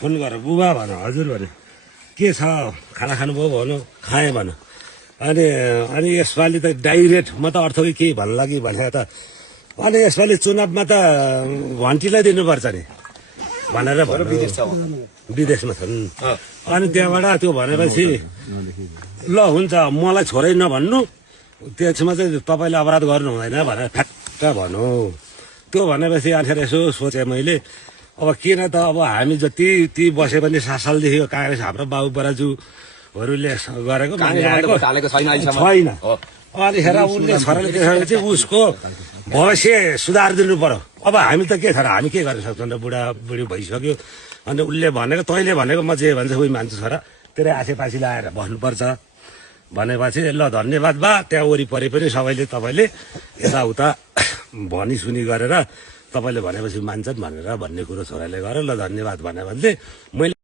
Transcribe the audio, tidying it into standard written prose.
phone गर बुबा भन हजुर भन्यो के छ खाना खानुभयो भन्नु खाएँ भन अनि यसपालि त डाइरेक्ट म त अर्थकै केही भन्ला कि भने त अनि यसपालि चुनावमा त घन्टीलाई दिनुपर्छ नि भनेर विदेशमा छन् अनि त्यहाँबाट त्यो भनेपछि ल हुन्छ मलाई छोरै नभन्नु त्यसमा चाहिँ तपाईँले अपराध गर्नु हुँदैन भनेर फ्याक्क भन्नु त्यो भनेपछि आखिर यसो सोचेँ मैले अब किन त अब हामी जति ती बसे पनि 7 सालदेखि काङ्ग्रेस हाम्रो बाबु बराजुहरूले गरेको छैन अनिखेर उनले छोराले त्यसपछि उसको भविष्य सुधार दिनु पर्यो अब हामी त के छ र हामी के गर्न सक्छौँ र बुढी भइसक्यो अनि उसले भनेको तैँले भनेको म जे भन्छ उही मान्छु छोरा तेरो आसेपासी लाएर भन्नुपर्छ भनेपछि ल धन्यवाद बा त्यहाँ वरिपरि पनि सबैले तपाईँले यताउता भनी सुनी गरेर तपाईँले भनेपछि मान्छन् भनेर भन्ने कुरो छोराले गरेर ल धन्यवाद भने मैले